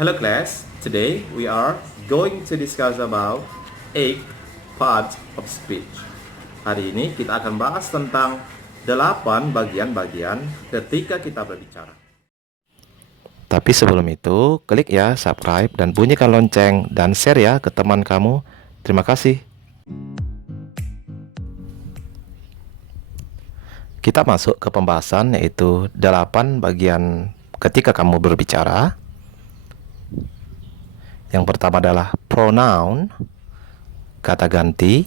Hello class, today we are going to discuss about 8 parts of speech. Hari ini kita akan bahas tentang 8 bagian-bagian ketika kita berbicara. Tapi sebelum itu, klik ya subscribe dan bunyikan lonceng dan share ya ke teman kamu. Terima kasih. Kita masuk ke pembahasan yaitu 8 bagian ketika kamu berbicara. Yang pertama adalah pronoun, kata ganti,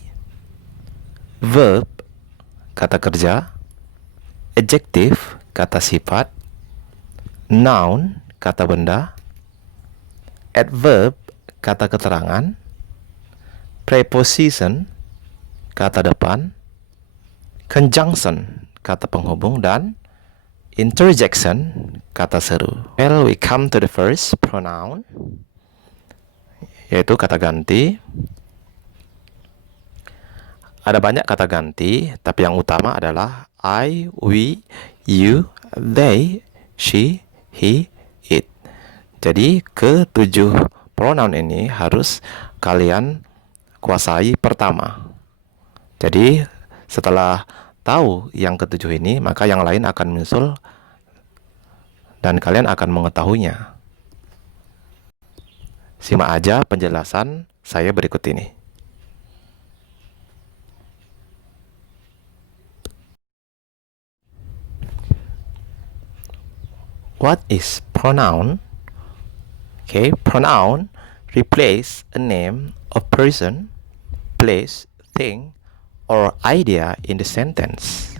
verb, kata kerja, adjective, kata sifat, noun, kata benda, adverb, kata keterangan, preposition, kata depan, conjunction, kata penghubung, dan interjection, kata seru. Well, we come to the first pronoun, yaitu kata ganti. Ada banyak kata ganti, tapi yang utama adalah I, we, you, they, she, he, it. Jadi ke-7 pronoun ini harus kalian kuasai pertama. Jadi setelah tahu yang ke-7 ini, maka yang lain akan menyusul dan kalian akan mengetahuinya. Simak aja penjelasan saya berikut ini. What is pronoun? Okay, pronoun replace a name of person, place, thing, or idea in the sentence.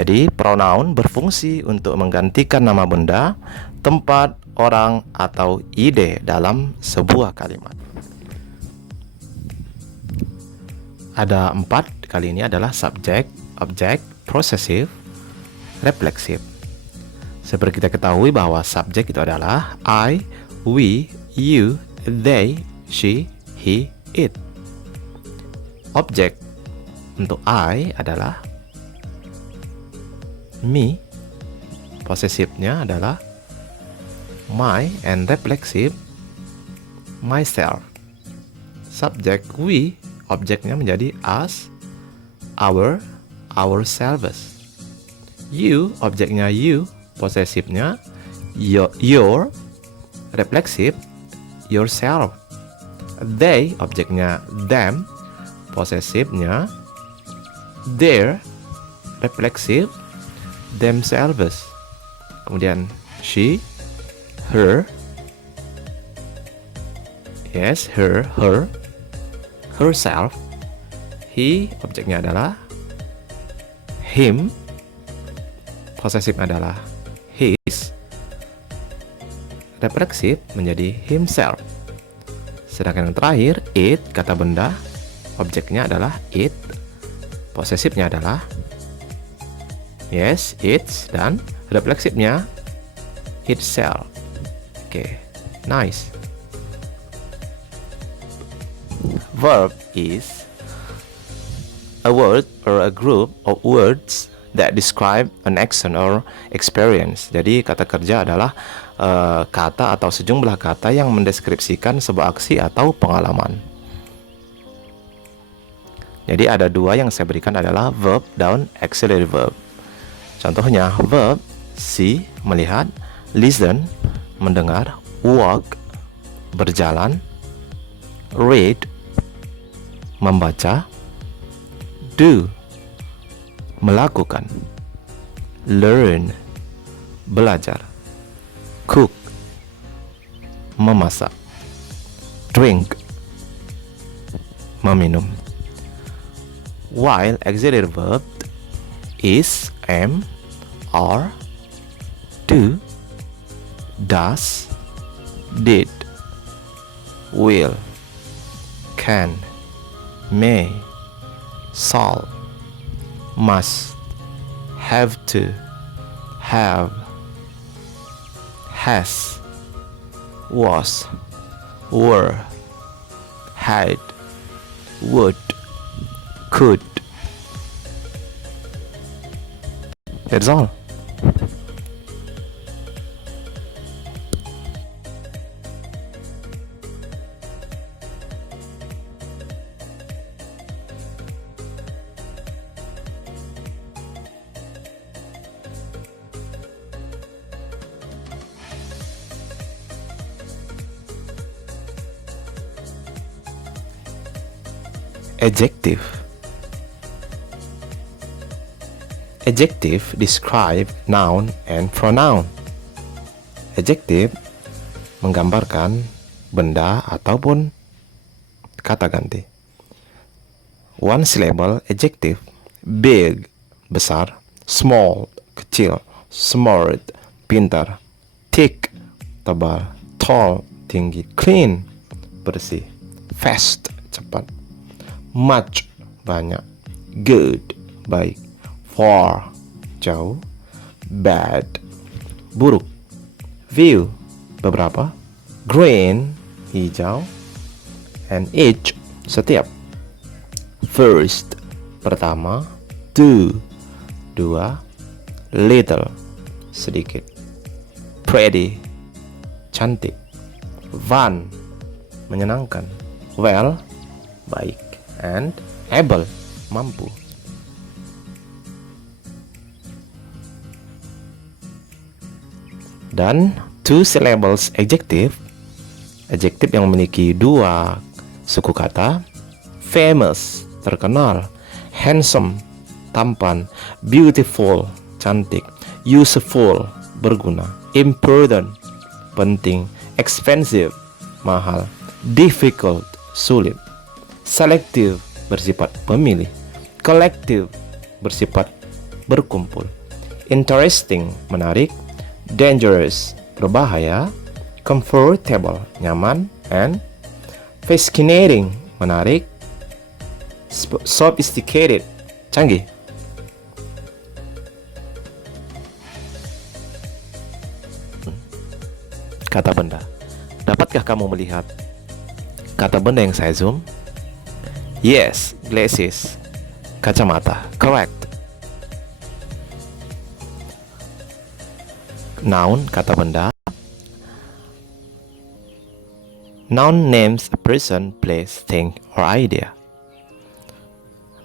Jadi, pronoun berfungsi untuk menggantikan nama benda, tempat, orang, atau ide dalam sebuah kalimat. Ada 4, kali ini adalah subject, object, possessive, reflexive. Seperti kita ketahui bahwa subjek itu adalah I, we, you, they, she, he, it. Objek untuk I adalah me, possessive-nya adalah my, and reflexive myself. Subjek we, objeknya menjadi us, our, ourselves. You, objeknya you, possessive-nya your, reflexive yourself. They, objeknya them, possessive-nya their, reflexive themselves. Kemudian she, her, yes, her, herself. He, objeknya adalah him, possessive adalah his, reflexive menjadi himself. Sedangkan yang terakhir, it, kata benda, objeknya adalah it, possessive-nya adalah yes, its, dan refleksifnya itself. Oke, nice. Verb is a word or a group of words that describe an action or experience. Jadi kata kerja adalah kata atau sejumlah kata yang mendeskripsikan sebuah aksi atau pengalaman. Jadi ada 2 yang saya berikan adalah verb dan auxiliary verb. Contohnya verb see, melihat, listen, mendengar, walk, berjalan, read, membaca, do, melakukan, learn, belajar, cook, memasak, drink, meminum. While auxiliary verb is, am, are, do, does, did, will, can, may, shall, must, have to, have, has, was, were, had, would, could. That's all. Adjective. Adjective describe noun and pronoun. Adjective menggambarkan benda ataupun kata ganti. One syllable adjective. Big, besar. Small, kecil. Smart, pintar. Thick, tebal. Tall, tinggi. Clean, bersih. Fast, cepat. Much, banyak. Good, baik. Far, jauh. Bad, buruk. View, beberapa. Green, hijau. And each, setiap. First, pertama. Two, dua. Little, sedikit. Pretty, cantik. Fun, menyenangkan. Well, baik. And able, mampu. Dan two syllables adjective. Adjective yang memiliki dua suku kata. Famous, terkenal. Handsome, tampan. Beautiful, cantik. Useful, berguna. Important, penting. Expensive, mahal. Difficult, sulit. Selective, bersifat memilih. Collective, bersifat berkumpul. Interesting, menarik. Dangerous, berbahaya. Comfortable, nyaman. And fascinating, menarik. Sophisticated, canggih. Kata benda. Dapatkah kamu melihat kata benda yang saya zoom? Yes, glasses, kacamata. Correct. Noun, kata benda. Noun names a person, place, thing, or idea.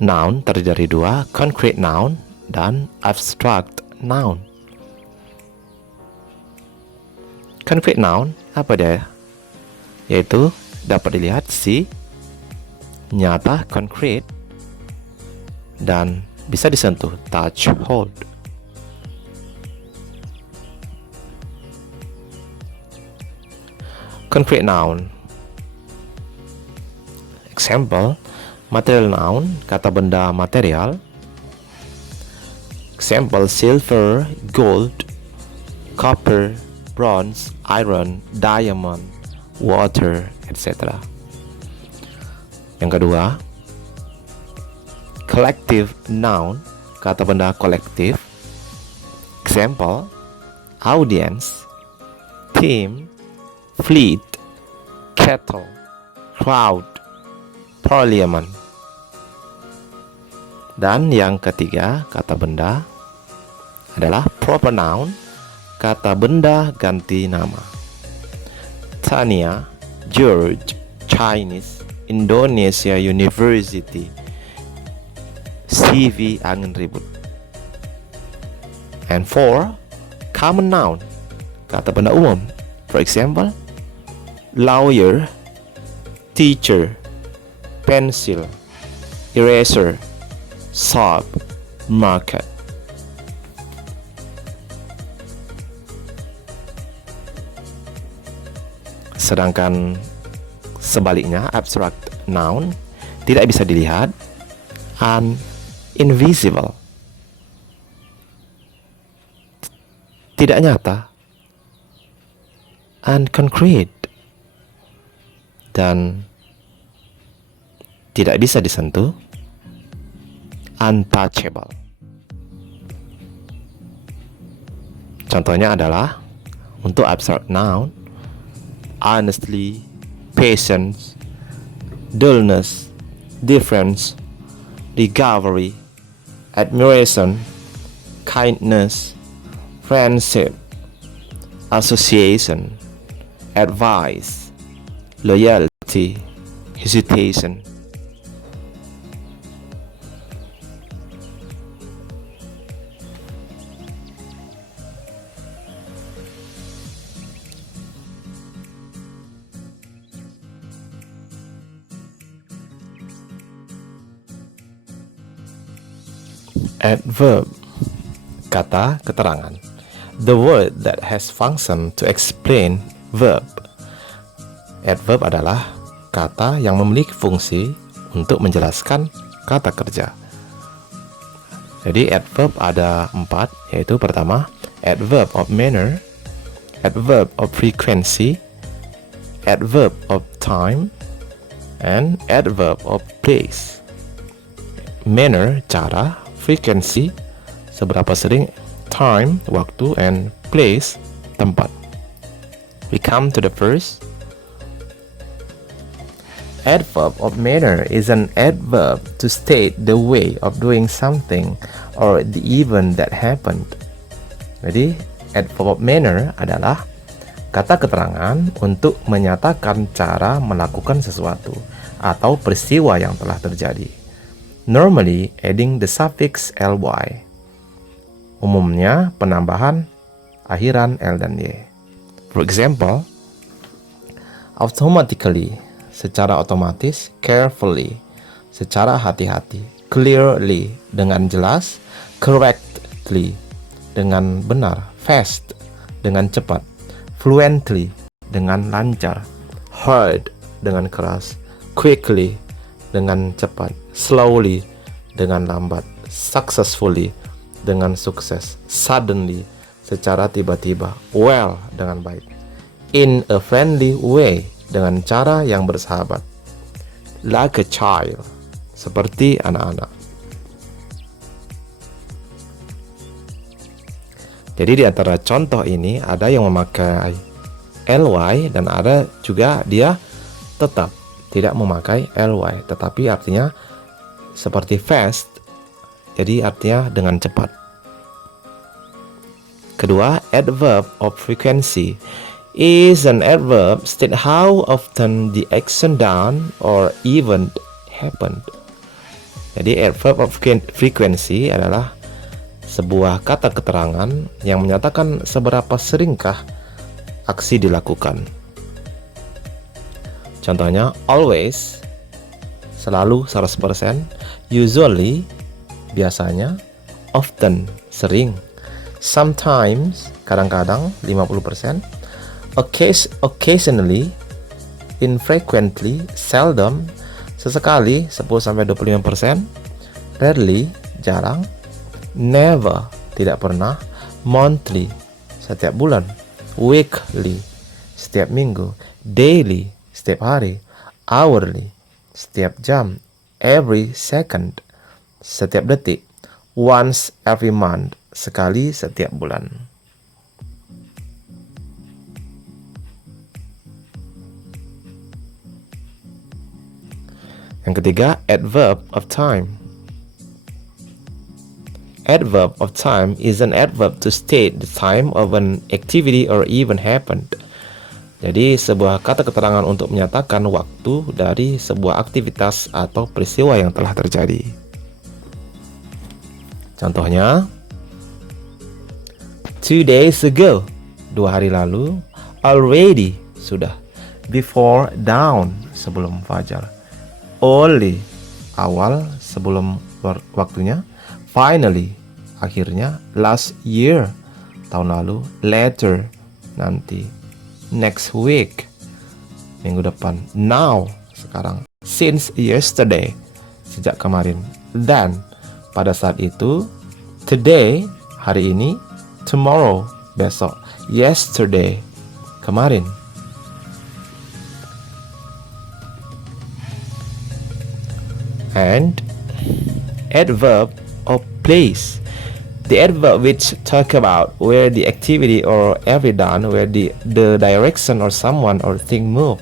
Noun terdiri dari dua, concrete noun dan abstract noun. Concrete noun, apa dia? Yaitu dapat dilihat si, nyata, concrete, dan bisa disentuh, touch, hold. Concrete noun. Example, material noun, kata benda material. Example, silver, gold, copper, bronze, iron, diamond, water, etc. Yang kedua, collective noun, kata benda kolektif. Example, audience, team, fleet, cattle, crowd, parliament. Dan yang ketiga, kata benda adalah proper noun, kata benda ganti nama. Tania, George, Chinese, Indonesia University, CV angin ribut. And four, common noun, kata benda umum. For example, lawyer, teacher, pencil, eraser, shop, market. Sedangkan sebaliknya, abstract noun tidak bisa dilihat, and invisible, tidak nyata, and concrete, dan tidak bisa disentuh, untouchable. Contohnya adalah untuk abstract noun, honestly, patience, dullness, difference, recovery, admiration, kindness, friendship, association, advice, loyalty, hesitation. Adverb, kata keterangan. The word that has function to explain verb. Adverb adalah kata yang memiliki fungsi untuk menjelaskan kata kerja. Jadi adverb ada 4, yaitu pertama, adverb of manner, adverb of frequency, adverb of time, and adverb of place. Manner, cara, frequency, seberapa sering, time, waktu, and place, tempat. We come to the first. Adverb of manner is an adverb to state the way of doing something or the event that happened. Jadi, adverb of manner adalah kata keterangan untuk menyatakan cara melakukan sesuatu atau peristiwa yang telah terjadi. Normally, adding the suffix ly. Umumnya, penambahan akhiran l dan y. For example, automatically, secara otomatis, carefully, secara hati-hati, clearly, dengan jelas, correctly, dengan benar, fast, dengan cepat, fluently, dengan lancar, hard, dengan keras, quickly, dengan cepat, slowly, dengan lambat, successfully, dengan sukses, suddenly, secara tiba-tiba, well, dengan baik, in a friendly way, dengan cara yang bersahabat, like a child, seperti anak-anak. Jadi di antara contoh ini ada yang memakai ly dan ada juga dia tetap tidak memakai ly, tetapi artinya seperti fast, jadi artinya dengan cepat. Kedua, adverb of frequency is an adverb state how often the action done or event happened. Jadi adverb of frequency adalah sebuah kata keterangan yang menyatakan seberapa seringkah aksi dilakukan. Contohnya, always, selalu 100%, usually, biasanya, often, sering, sometimes, kadang-kadang 50%, occasionally, infrequently, seldom, sesekali 10-25%, rarely, jarang, never, tidak pernah, monthly, setiap bulan, weekly, setiap minggu, daily, setiap hari, hourly, setiap jam, every second, setiap detik, once every month, sekali setiap bulan. Yang ketiga, adverb of time. Adverb of time is an adverb to state the time of an activity or event happened. Jadi sebuah kata keterangan untuk menyatakan waktu dari sebuah aktivitas atau peristiwa yang telah terjadi. Contohnya, 2 days ago, 2 hari lalu, already, sudah, before dawn, sebelum fajar, only, awal, sebelum waktunya, finally, akhirnya, last year, tahun lalu, later, nanti, next week, minggu depan, now, sekarang, since yesterday, sejak kemarin, then, pada saat itu, today, hari ini, tomorrow, besok, yesterday, kemarin. And adverb of place, the adverb which talk about where the activity or every done, where the direction or someone or thing move,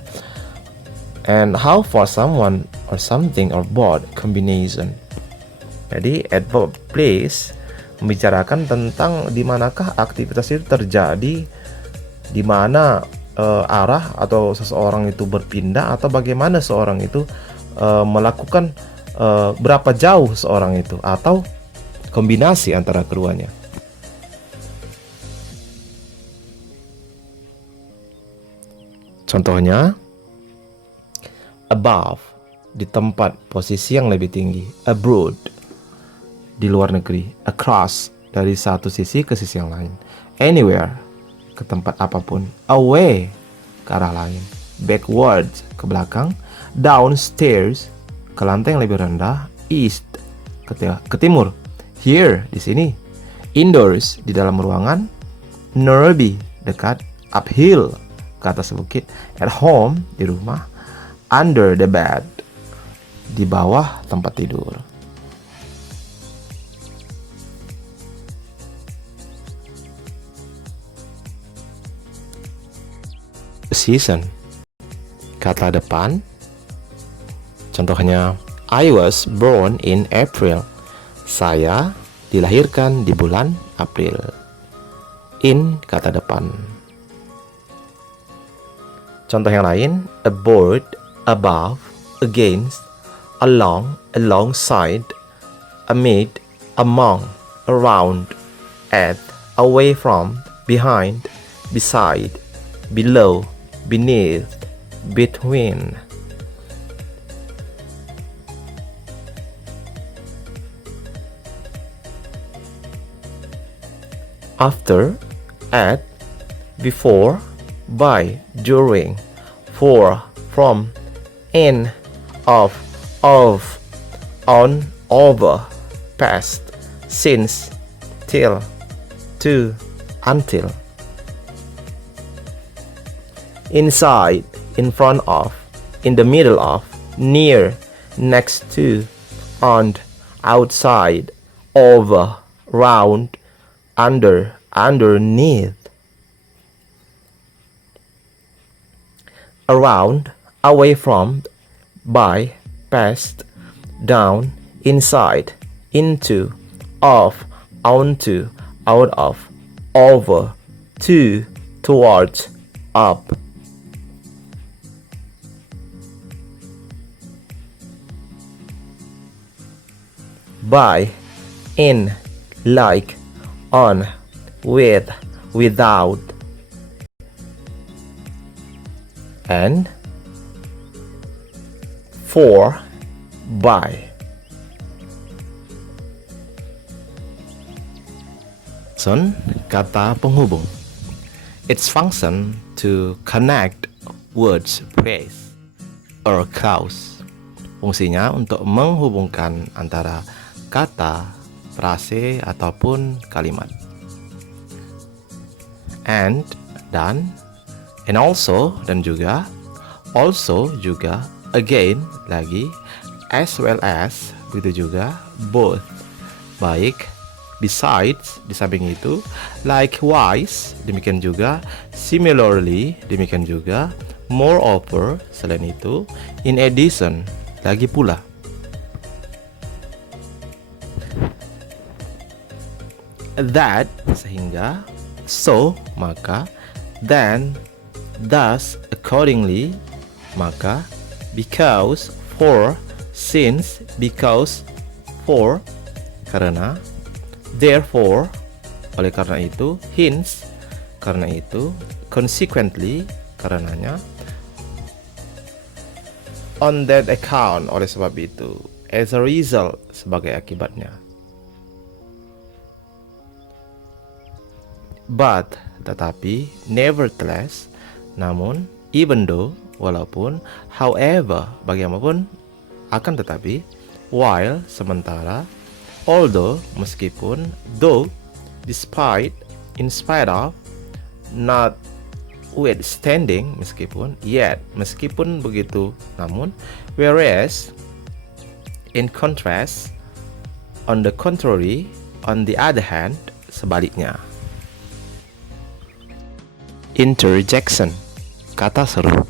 and how far someone or something or both combination. Jadi adverb place membicarakan tentang di manakah aktivitas itu terjadi, di mana arah atau seseorang itu berpindah, atau bagaimana seorang itu melakukan berapa jauh seorang itu, atau kombinasi antara keduanya. Contohnya, above, di tempat posisi yang lebih tinggi, abroad, di luar negeri. Across, dari satu sisi ke sisi yang lain. Anywhere, ke tempat apapun. Away, ke arah lain. Backwards, ke belakang. Downstairs, ke lantai yang lebih rendah. East, ke timur. Here, di sini. Indoors, di dalam ruangan. Nearby, dekat. Uphill, ke atas bukit. At home, di rumah. Under the bed, di bawah tempat tidur. Season, kata depan. Contohnya, I was born in April. Saya dilahirkan di bulan April. In, kata depan. Contoh yang lain, aboard, above, against, along, alongside, amid, among, around, at, away from, behind, beside, below, beneath, between. After, at, before, by, during, for, from, in, of, on, over, past, since, till, to, until. Inside, in front of, in the middle of, near, next to, on, outside, over, round, under, underneath. Around, away from, by, past, down, inside, into, off, onto, out of, over, to, towards, up. By, in, like, on, with, without. And for, by. Son, kata penghubung. Its function to connect words, phrase, or clause. Fungsinya untuk menghubungkan antara kata, frase, ataupun kalimat. And, dan, and also, dan juga, also, juga, again, lagi, as well as, begitu juga, both, baik, besides, di samping itu, likewise, demikian juga, similarly, demikian juga, moreover, selain itu, in addition, lagi pula. That, sehingga, so, maka, then, thus, accordingly, maka, because, for, since, because, for, karena, therefore, oleh karena itu, hence, karena itu, consequently, karenanya, on that account, oleh sebab itu, as a result, sebagai akibatnya. But, tetapi, nevertheless, namun, even though, walaupun, however, bagaimanapun, akan tetapi, while, sementara, although, meskipun, though, despite, in spite of, notwithstanding, meskipun, yet, meskipun begitu, namun, whereas, in contrast, on the contrary, on the other hand, sebaliknya. Interjection, kata seru.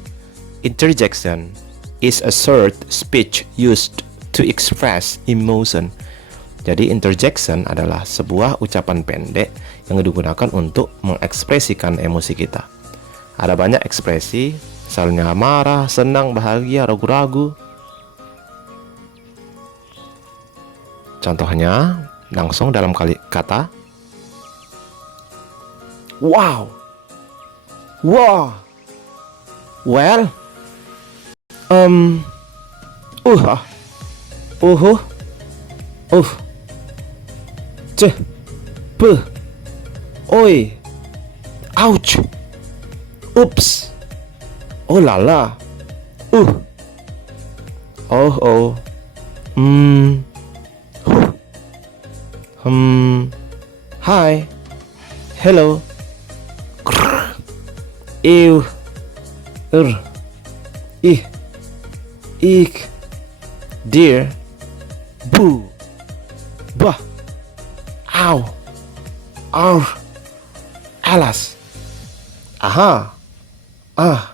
Interjection is a short speech used to express emotion. Jadi interjection adalah sebuah ucapan pendek yang digunakan untuk mengekspresikan emosi kita. Ada banyak ekspresi, misalnya marah, senang, bahagia, ragu-ragu. Contohnya, langsung dalam kata wow. Wow. Well. p, oi, ouch, oops, oh la la, oh oh, hi, hello, grr, ew, ih, ik, dear, boo, bah, ow, alas, aha, ah,